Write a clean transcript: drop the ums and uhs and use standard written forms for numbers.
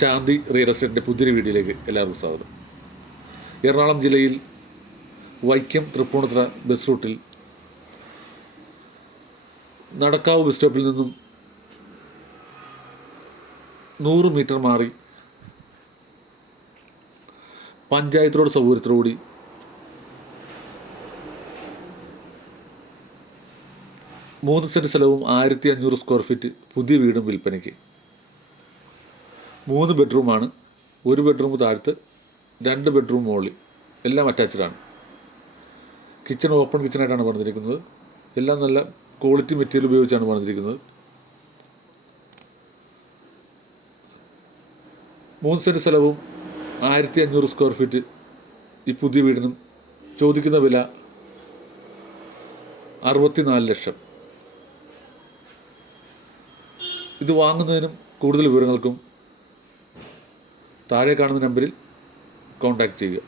ശാന്തി real എസ്റ്റേറ്റിൻ്റെ പുതിയൊരു വീഡിയോയിലേക്ക് എല്ലാവർക്കും സ്വാഗതം. എറണാകുളം ജില്ലയിൽ വൈക്കം തൃപ്പൂണിത്തുറ ബസ് റൂട്ടിൽ നടക്കാവ് ബസ് സ്റ്റോപ്പിൽ നിന്നും 100 മീറ്റർ മാറി പഞ്ചായത്ത് റോഡ് സൗകര്യത്തോടുകൂടി 3 സെൻറ്റ് സ്ഥലവും 1500 സ്ക്വയർ ഫീറ്റ് പുതിയ വീടും വിൽപ്പനയ്ക്ക്. 3 ബെഡ്റൂമാണ്. 1 ബെഡ്റൂം താഴത്ത്, 2 ബെഡ്റൂം മുകളിൽ, എല്ലാം അറ്റാച്ച്ഡാണ്. Kitchen open കിച്ചണായിട്ടാണ് പണിതിരിക്കുന്നത്. എല്ലാം നല്ല ക്വാളിറ്റി മെറ്റീരിയൽ ഉപയോഗിച്ചാണ് പണിതിരിക്കുന്നത്. 3 സെൻറ്റ് സ്ഥലവും 1500 സ്ക്വയർ ഫീറ്റ് ഈ പുതിയ വീടിനും ചോദിക്കുന്ന വില 64 ലക്ഷം. ഇത് വാങ്ങുന്നതിനും കൂടുതൽ വിവരങ്ങൾക്കും താഴെ കാണുന്ന നമ്പറിൽ കോൺടാക്റ്റ് ചെയ്യുക.